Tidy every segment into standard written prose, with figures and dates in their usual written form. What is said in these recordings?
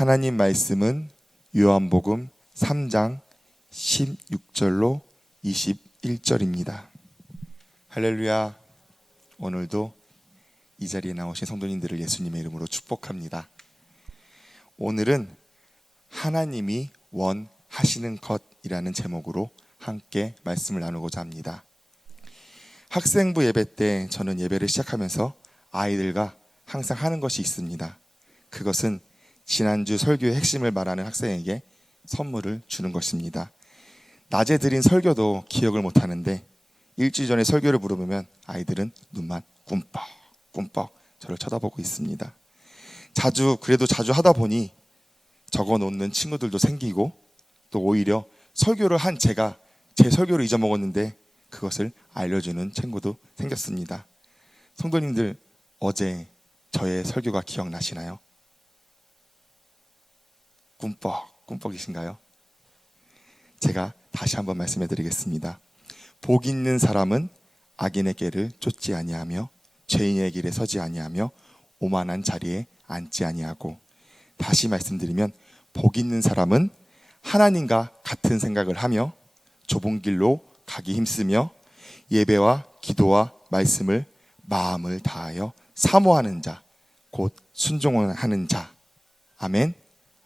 하나님 말씀은 요한복음 3장 16절로 21절입니다. 할렐루야. 오늘도 이 자리에 나오신 성도님들을 예수님의 이름으로 축복합니다. 오늘은 하나님이 원하시는 것이라는 제목으로 함께 말씀을 나누고자 합니다. 학생부 예배 때 저는 예배를 시작하면서 아이들과 항상 하는 것이 있습니다. 그것은 지난주 설교의 핵심을 말하는 학생에게 선물을 주는 것입니다. 낮에 드린 설교도 기억을 못하는데 일주일 전에 설교를 물어보면 아이들은 눈만 꿈뻑 저를 쳐다보고 있습니다. 그래도 자주 하다 보니 적어놓는 친구들도 생기고 또 오히려 설교를 한 제가 제 설교를 잊어먹었는데 그것을 알려주는 친구도 생겼습니다. 성도님들, 어제 저의 설교가 기억나시나요? 꿈뻑이신가요? 제가 다시 한번 말씀해 드리겠습니다. 복 있는 사람은 악인의 길을 쫓지 아니하며 죄인의 길에 서지 아니하며 오만한 자리에 앉지 아니하고, 다시 말씀드리면 복 있는 사람은 하나님과 같은 생각을 하며 좁은 길로 가기 힘쓰며 예배와 기도와 말씀을 마음을 다하여 사모하는 자, 곧 순종하는 자. 아멘.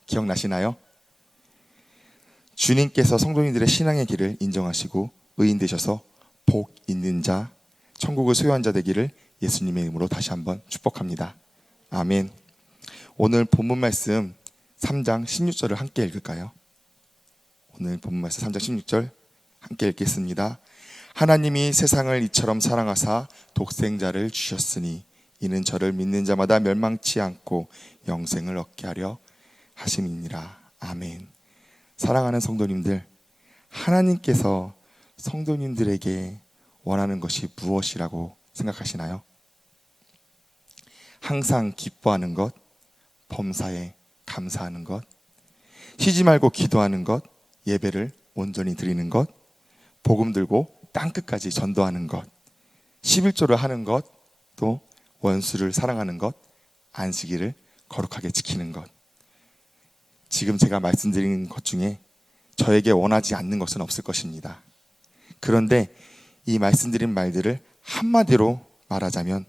기억나시나요? 주님께서 성도님들의 신앙의 길을 인정하시고 의인 되셔서 복 있는 자, 천국을 소유한 자 되기를 예수님의 이름으로 다시 한번 축복합니다. 아멘. 오늘 본문 말씀 3장 16절을 함께 읽을까요? 오늘 본문 말씀 3장 16절 함께 읽겠습니다. 하나님이 세상을 이처럼 사랑하사 독생자를 주셨으니 이는 저를 믿는 자마다 멸망치 않고 영생을 얻게 하려 하심이니라. 아멘. 사랑하는 성도님들, 하나님께서 성도님들에게 원하는 것이 무엇이라고 생각하시나요? 항상 기뻐하는 것, 범사에 감사하는 것, 쉬지 말고 기도하는 것, 예배를 온전히 드리는 것, 복음 들고 땅끝까지 전도하는 것, 11조를 하는 것, 또 원수를 사랑하는 것, 안식일을 거룩하게 지키는 것. 지금 제가 말씀드린 것 중에 저에게 원하지 않는 것은 없을 것입니다. 그런데 이 말씀드린 말들을 한마디로 말하자면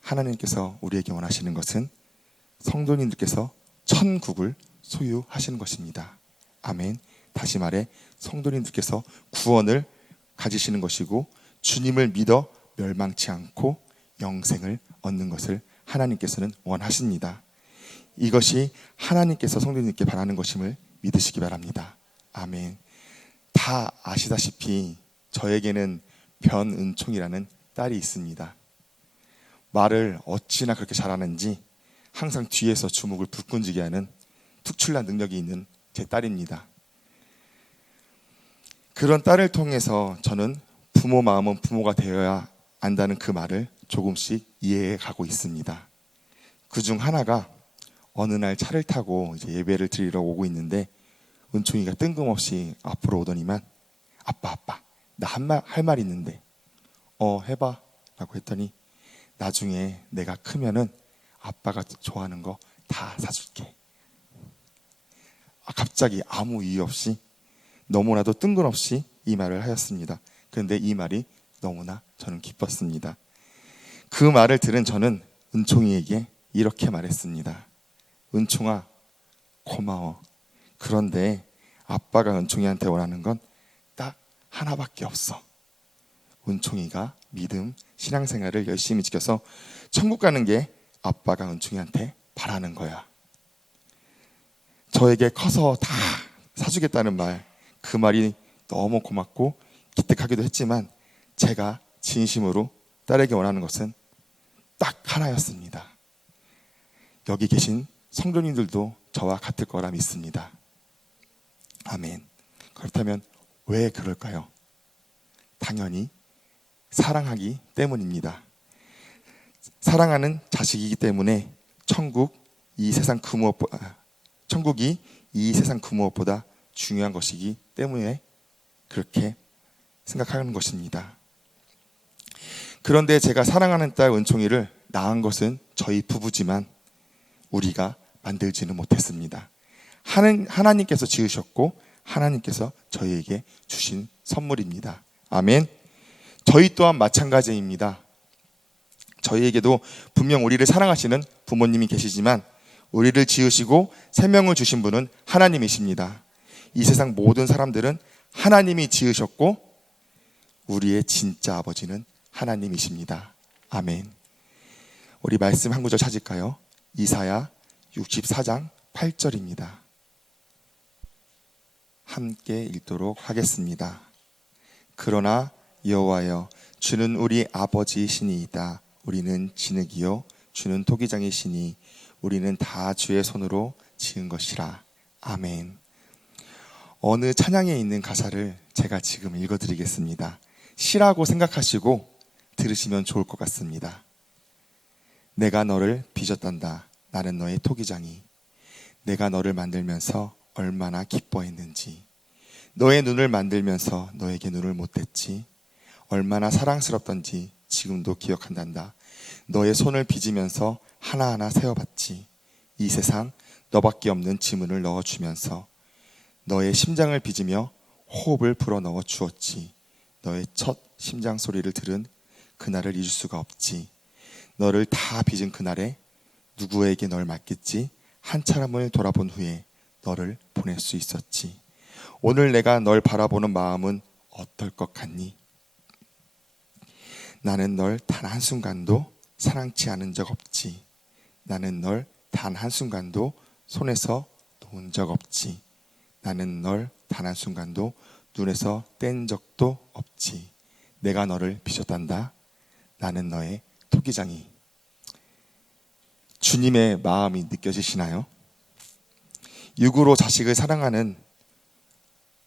하나님께서 우리에게 원하시는 것은 성도님들께서 천국을 소유하시는 것입니다. 아멘. 다시 말해 성도님들께서 구원을 가지시는 것이고 주님을 믿어 멸망치 않고 영생을 얻는 것을 하나님께서는 원하십니다. 이것이 하나님께서 성도님께 바라는 것임을 믿으시기 바랍니다. 아멘. 다 아시다시피 저에게는 변은총이라는 딸이 있습니다. 말을 어찌나 그렇게 잘하는지 항상 뒤에서 주먹을 불끈지게 하는 특출난 능력이 있는 제 딸입니다. 그런 딸을 통해서 저는 부모 마음은 부모가 되어야 안다는 그 말을 조금씩 이해해 가고 있습니다. 그중 하나가 어느 날 차를 타고 이제 예배를 드리러 오고 있는데 은총이가 뜬금없이 앞으로 오더니만 아빠 나 할 말 있는데 해봐 라고 했더니 나중에 내가 크면은 아빠가 좋아하는 거 다 사줄게. 갑자기 아무 이유 없이 너무나도 뜬금없이 이 말을 하였습니다. 그런데 이 말이 너무나 저는 기뻤습니다. 그 말을 들은 저는 은총이에게 이렇게 말했습니다. 은총아, 고마워. 그런데 아빠가 은총이한테 원하는 건 딱 하나밖에 없어. 은총이가 믿음, 신앙생활을 열심히 지켜서 천국 가는 게 아빠가 은총이한테 바라는 거야. 저에게 커서 다 사주겠다는 말, 그 말이 너무 고맙고 기특하기도 했지만 제가 진심으로 딸에게 원하는 것은 딱 하나였습니다. 여기 계신 성도님들도 저와 같을 거라 믿습니다. 아멘. 그렇다면 왜 그럴까요? 당연히 사랑하기 때문입니다. 사랑하는 자식이기 때문에 천국이 이 세상 그 무엇보다 중요한 것이기 때문에 그렇게 생각하는 것입니다. 그런데 제가 사랑하는 딸 은총이를 낳은 것은 저희 부부지만 우리가 만들지는 못했습니다. 하나님께서 지으셨고 하나님께서 저희에게 주신 선물입니다. 아멘. 저희 또한 마찬가지입니다. 저희에게도 분명 우리를 사랑하시는 부모님이 계시지만 우리를 지으시고 생명을 주신 분은 하나님이십니다. 이 세상 모든 사람들은 하나님이 지으셨고 우리의 진짜 아버지는 하나님이십니다. 아멘. 우리 말씀 한 구절 찾을까요? 이사야 64장 8절입니다. 함께 읽도록 하겠습니다. 그러나 여호와여, 주는 우리 아버지이시니이다. 우리는 진흙이요 주는 토기장이시니 우리는 다 주의 손으로 지은 것이라. 아멘. 어느 찬양에 있는 가사를 제가 지금 읽어드리겠습니다. 시라고 생각하시고 들으시면 좋을 것 같습니다. 내가 너를 빚었단다. 나는 너의 토기장이. 내가 너를 만들면서 얼마나 기뻐했는지. 너의 눈을 만들면서 너에게 눈을 못 댔지. 얼마나 사랑스럽던지 지금도 기억한단다. 너의 손을 빚으면서 하나하나 세어봤지. 이 세상 너밖에 없는 지문을 넣어주면서 너의 심장을 빚으며 호흡을 불어넣어 주었지. 너의 첫 심장 소리를 들은 그날을 잊을 수가 없지. 너를 다 빚은 그날에 누구에게 널 맡겼지. 한참을 돌아본 후에 너를 보낼 수 있었지. 오늘 내가 널 바라보는 마음은 어떨 것 같니? 나는 널 단 한순간도 사랑치 않은 적 없지. 나는 널 단 한순간도 손에서 놓은 적 없지. 나는 널 단 한순간도 눈에서 뗀 적도 없지. 내가 너를 빚었단다. 나는 너의 토기장이. 주님의 마음이 느껴지시나요? 육으로 자식을 사랑하는,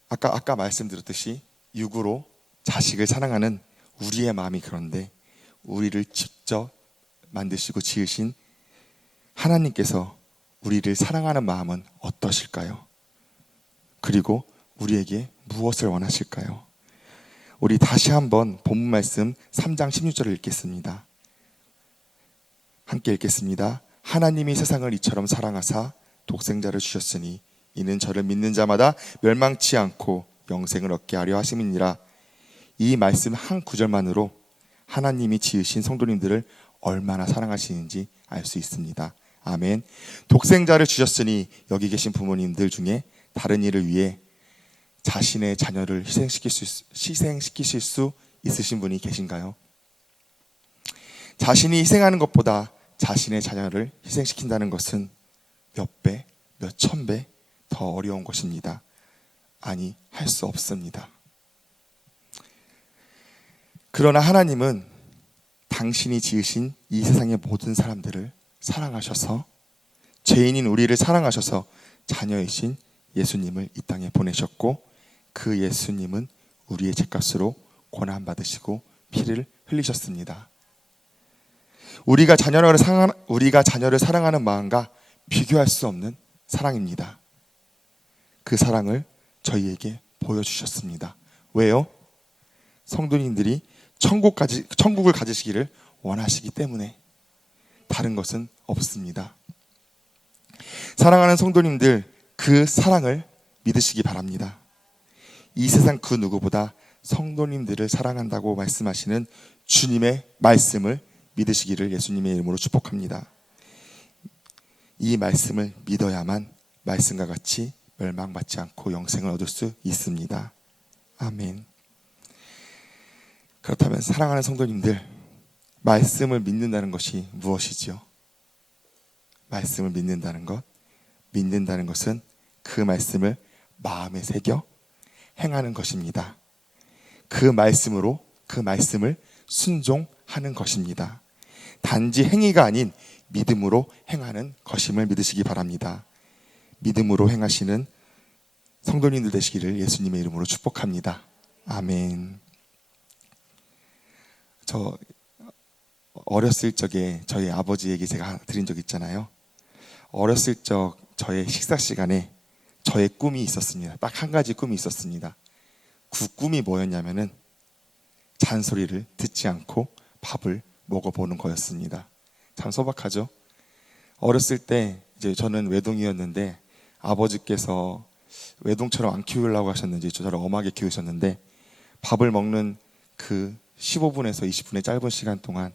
아까 말씀드렸듯이 육으로 자식을 사랑하는 우리의 마음이 그런데 우리를 직접 만드시고 지으신 하나님께서 우리를 사랑하는 마음은 어떠실까요? 그리고 우리에게 무엇을 원하실까요? 우리 다시 한번 본문 말씀 3장 16절을 읽겠습니다. 함께 읽겠습니다. 하나님이 세상을 이처럼 사랑하사 독생자를 주셨으니 이는 저를 믿는 자마다 멸망치 않고 영생을 얻게 하려 하심이니라. 이 말씀 한 구절만으로 하나님이 지으신 성도님들을 얼마나 사랑하시는지 알 수 있습니다. 아멘. 독생자를 주셨으니 여기 계신 부모님들 중에 다른 일을 위해 자신의 자녀를 희생시키실 수 있으신 분이 계신가요? 자신이 희생하는 것보다 자신의 자녀를 희생시킨다는 것은 몇 배, 몇 천 배 더 어려운 것입니다. 아니, 할 수 없습니다. 그러나 하나님은 당신이 지으신 이 세상의 모든 사람들을 사랑하셔서, 죄인인 우리를 사랑하셔서 자녀이신 예수님을 이 땅에 보내셨고, 그 예수님은 우리의 죄값으로 고난받으시고 피를 흘리셨습니다. 우리가 자녀를 사랑하는 마음과 비교할 수 없는 사랑입니다. 그 사랑을 저희에게 보여주셨습니다. 왜요? 성도님들이 천국을 가지시기를 원하시기 때문에. 다른 것은 없습니다. 사랑하는 성도님들, 그 사랑을 믿으시기 바랍니다. 이 세상 그 누구보다 성도님들을 사랑한다고 말씀하시는 주님의 말씀을 믿으시기를 예수님의 이름으로 축복합니다. 이 말씀을 믿어야만 말씀과 같이 멸망받지 않고 영생을 얻을 수 있습니다. 아멘. 그렇다면 사랑하는 성도님들, 말씀을 믿는다는 것이 무엇이지요? 말씀을 믿는다는 것은 그 말씀을 마음에 새겨 행하는 것입니다. 그 말씀을 순종하는 것입니다. 단지 행위가 아닌 믿음으로 행하는 것임을 믿으시기 바랍니다. 믿음으로 행하시는 성도님들 되시기를 예수님의 이름으로 축복합니다. 아멘. 저 어렸을 적에 저희 아버지에게 제가 드린 적 있잖아요. 어렸을 적 저의 식사 시간에 저의 꿈이 있었습니다. 딱 한 가지 꿈이 있었습니다. 그 꿈이 뭐였냐면은 잔소리를 듣지 않고 밥을 먹어보는 거였습니다. 참 소박하죠? 어렸을 때 이제 저는 외동이었는데 아버지께서 외동처럼 안 키우려고 하셨는지 저를 엄하게 키우셨는데 밥을 먹는 그 15분에서 20분의 짧은 시간 동안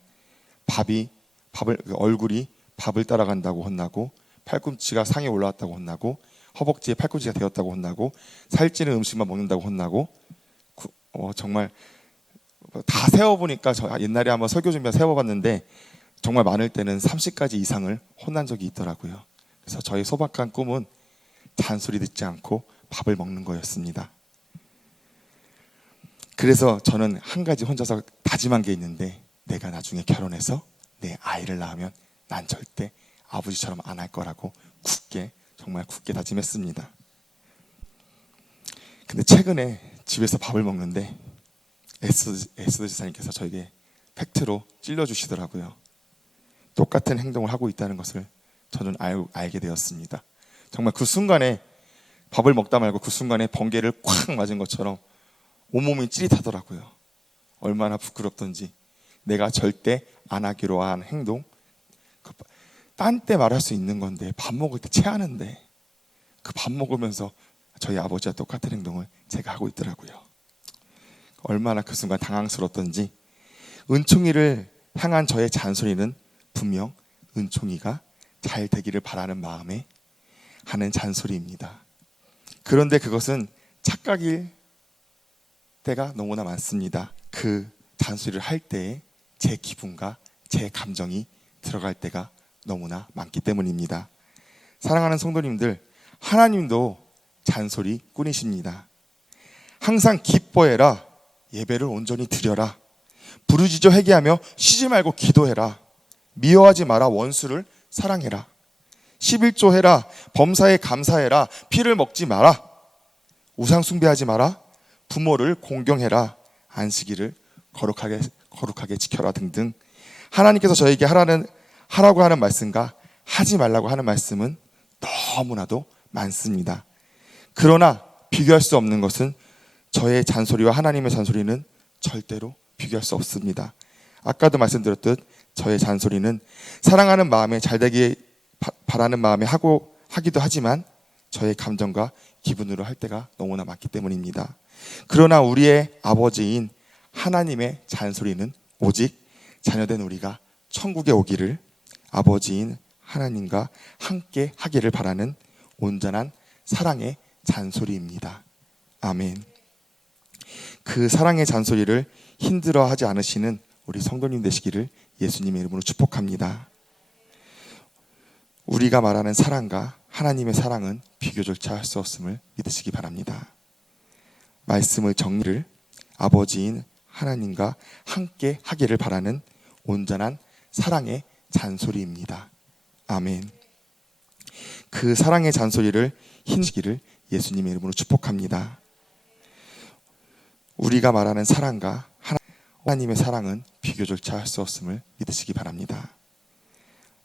얼굴이 밥을 따라간다고 혼나고 팔꿈치가 상에 올라왔다고 혼나고 허벅지에 팔꿈치가 되었다고 혼나고 살찌는 음식만 먹는다고 혼나고 정말 다 세어보니까 저 옛날에 한번 설교 준비해서 세어봤는데 정말 많을 때는 30가지 이상을 혼난 적이 있더라고요. 그래서 저의 소박한 꿈은 잔소리 듣지 않고 밥을 먹는 거였습니다. 그래서 저는 한 가지 혼자서 다짐한 게 있는데 내가 나중에 결혼해서 내 아이를 낳으면 난 절대 아버지처럼 안 할 거라고 정말 굳게 다짐했습니다. 근데 최근에 집에서 밥을 먹는데 에스더 지사님께서 저에게 팩트로 찔러주시더라고요. 똑같은 행동을 하고 있다는 것을 저는 알게 되었습니다. 정말 그 순간에 밥을 먹다 말고 그 순간에 번개를 콱 맞은 것처럼 온몸이 찌릿하더라고요. 얼마나 부끄럽던지. 내가 절대 안 하기로 한 행동, 딴 때 말할 수 있는 건데 밥 먹을 때 체하는데 그 밥 먹으면서 저희 아버지와 똑같은 행동을 제가 하고 있더라고요. 얼마나 그 순간 당황스러웠던지. 은총이를 향한 저의 잔소리는 분명 은총이가 잘 되기를 바라는 마음에 하는 잔소리입니다. 그런데 그것은 착각일 때가 너무나 많습니다. 그 잔소리를 할 때에 제 기분과 제 감정이 들어갈 때가 너무나 많기 때문입니다. 사랑하는 성도님들, 하나님도 잔소리꾼이십니다. 항상 기뻐해라, 예배를 온전히 드려라, 부르짖어 회개하며 쉬지 말고 기도해라, 미워하지 마라, 원수를 사랑해라, 11조 해라, 범사에 감사해라, 피를 먹지 마라, 우상 숭배하지 마라, 부모를 공경해라, 안식일을 거룩하게 지켜라 등등 하나님께서 저에게 하라고 하는 말씀과 하지 말라고 하는 말씀은 너무나도 많습니다. 그러나 비교할 수 없는 것은 저의 잔소리와 하나님의 잔소리는 절대로 비교할 수 없습니다. 아까도 말씀드렸듯 저의 잔소리는 사랑하는 마음에 잘되기 바라는 마음에 하기도 하지만 저의 감정과 기분으로 할 때가 너무나 많기 때문입니다. 그러나 우리의 아버지인 하나님의 잔소리는 오직 자녀된 우리가 천국에 오기를 아버지인 하나님과 함께 하기를 바라는 온전한 사랑의 잔소리입니다. 아멘. 그 사랑의 잔소리를 힘들어하지 않으시는 우리 성도님 되시기를 예수님의 이름으로 축복합니다. 우리가 말하는 사랑과 하나님의 사랑은 비교조차 할 수 없음을 믿으시기 바랍니다. 말씀을 정리를 아버지인 하나님과 함께 하기를 바라는 온전한 사랑의 잔소리입니다. 아멘. 그 사랑의 잔소리를 힘쓰기를 예수님의 이름으로 축복합니다. 우리가 말하는 사랑과 하나님의 사랑은 비교조차 할 수 없음을 믿으시기 바랍니다.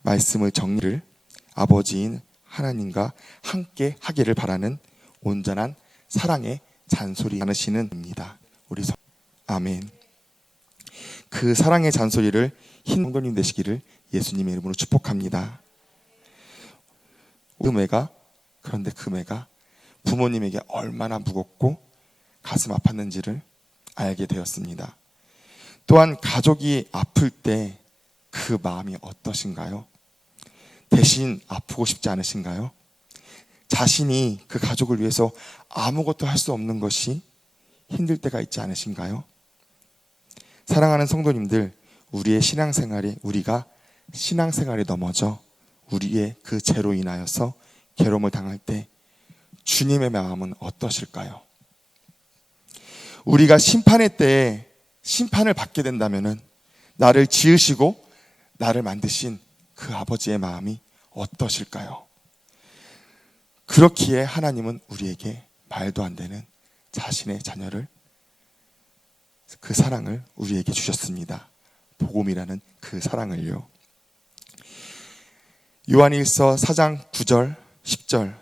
말씀을 정리를 아버지인 하나님과 함께 하기를 바라는 온전한 사랑의 잔소리 나누시는 입니다. 아멘. 그 사랑의 잔소리를 성도님 되시기를 예수님의 이름으로 축복합니다. 그런데 그 매가 부모님에게 얼마나 무겁고 가슴 아팠는지를 알게 되었습니다. 또한 가족이 아플 때 그 마음이 어떠신가요? 대신 아프고 싶지 않으신가요? 자신이 그 가족을 위해서 아무것도 할 수 없는 것이 힘들 때가 있지 않으신가요? 사랑하는 성도님들, 우리가 신앙생활에 넘어져 우리의 그 죄로 인하여서 괴로움을 당할 때 주님의 마음은 어떠실까요? 우리가 심판의 때에 심판을 받게 된다면은 나를 지으시고 나를 만드신 그 아버지의 마음이 어떠실까요? 그렇기에 하나님은 우리에게 말도 안 되는 자신의 자녀를, 그 사랑을 우리에게 주셨습니다. 복음이라는 그 사랑을요. 요한일서 4장 9절 10절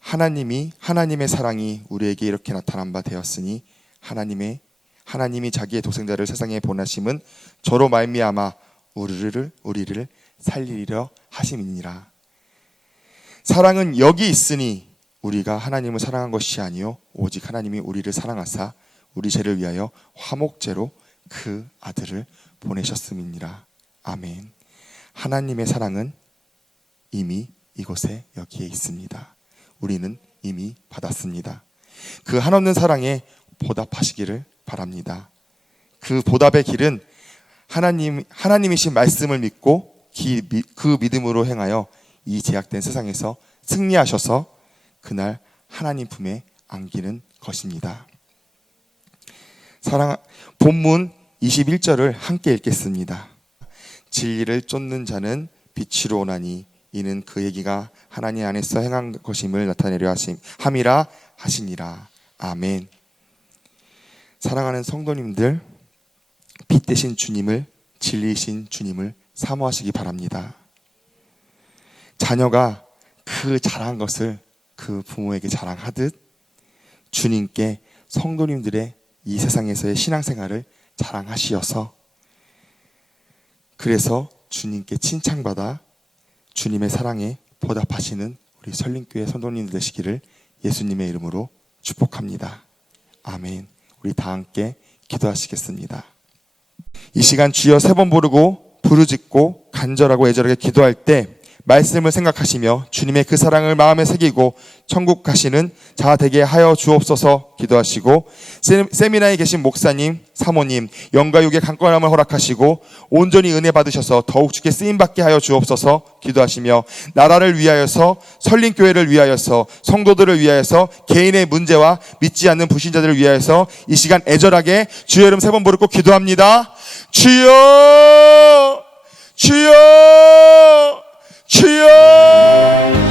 하나님의 사랑이 우리에게 이렇게 나타난 바 되었으니 하나님이 자기의 독생자를 세상에 보내심은 저로 말미암아 우리를 살리려 하심이니라. 사랑은 여기 있으니 우리가 하나님을 사랑한 것이 아니요 오직 하나님이 우리를 사랑하사 우리 죄를 위하여 화목제로 그 아들을 보내셨음이니라. 아멘. 하나님의 사랑은 이미 이곳에 여기에 있습니다. 우리는 이미 받았습니다. 그 한없는 사랑에 보답하시기를 바랍니다. 그 보답의 길은 하나님이신 말씀을 믿고 그 믿음으로 행하여 이 제약된 세상에서 승리하셔서 그날 하나님 품에 안기는 것입니다. 본문 21절을 함께 읽겠습니다. 진리를 쫓는 자는 빛으로 오나니 이는 그의 기가 하나님 안에서 행한 것임을 나타내려 함이라 하시니라. 아멘. 사랑하는 성도님들, 빛 대신 주님을, 진리이신 주님을 사모하시기 바랍니다. 자녀가 그 잘한 것을 그 부모에게 자랑하듯 주님께 성도님들의 이 세상에서의 신앙생활을 자랑하시어서 그래서 주님께 칭찬받아 주님의 사랑에 보답하시는 우리 설림교회 성도님들 되시기를 예수님의 이름으로 축복합니다. 아멘. 우리 다 함께 기도하시겠습니다. 이 시간 주여 3번 부르고 부르짖고 간절하고 애절하게 기도할 때 말씀을 생각하시며 주님의 그 사랑을 마음에 새기고 천국 가시는 자 되게 하여 주옵소서 기도하시고, 세미나에 계신 목사님, 사모님 영과 육의 강건함을 허락하시고 온전히 은혜 받으셔서 더욱 주께 쓰임받게 하여 주옵소서 기도하시며, 나라를 위하여서, 설림교회를 위하여서, 성도들을 위하여서, 개인의 문제와 믿지 않는 불신자들을 위하여서 이 시간 애절하게 주여 이름 3번 부르고 기도합니다. 주여, 주여, 주여.